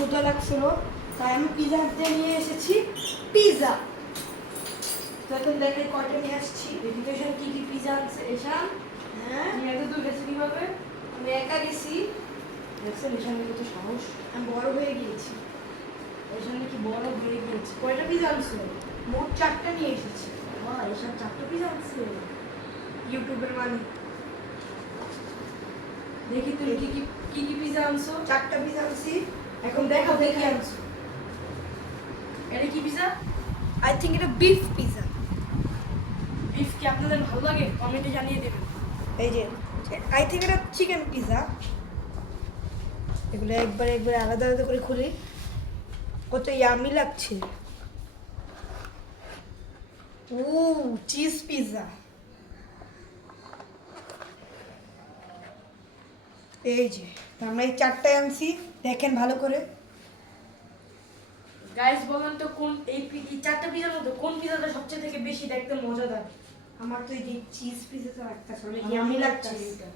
ক্ষুধা লাগছিল, তাই আমি পিজা আনতে নিয়ে এসেছি পিজা। তো এখন দেখে কয়টা নিয়ে আসছি। দেখি তো এসব কি কি পিজা আনছে এশান। হ্যাঁ, তুমি এত দূর গেছো কিভাবে? আমি একা গেছি। দেখছেন এশানের কত সাহস। আমি বড় হয়ে গিয়েছি। এশান কি বড় হয়ে গিয়েছে। কয়টা পিজা আনছো? মোট 4টা নিয়ে এসেছি। বাহ, এশান 4টা পিজা আনছে। ইউটিউবের মানে দেখি তুমি কি কি কি কি পিজা আনছো। 4টা পিজা আনছি। এখন দেখাও দেখি আনছো। এটা কি পিজা? আই থিঙ্ক এটা বিফ পিজা। বিফ কি আপনাদের ভালো লাগে? কমেন্টে জানিয়ে দেবেন। এই যে আই থিঙ্ক এটা চিকেন পিজা। এগুলো একবারে একবারে আলাদা আলাদা করে খুলি। কত ইয়ামি লাগছে। ও চিজ পিজা। এই যে তো আমরা এই 4টায় আনছি, দেখেন ভালো করে। গাইস বলেন তো কোন এই 4টা পিজার মধ্যে কোন পিজাটা সবচেয়ে থেকে বেশি দেখতে মজাদার? আমার তো এই যে চিজ পিজাটা লাগতেছে অনেক আমার ইয়ামি মনে লাগছে। হচ্ছে এটা।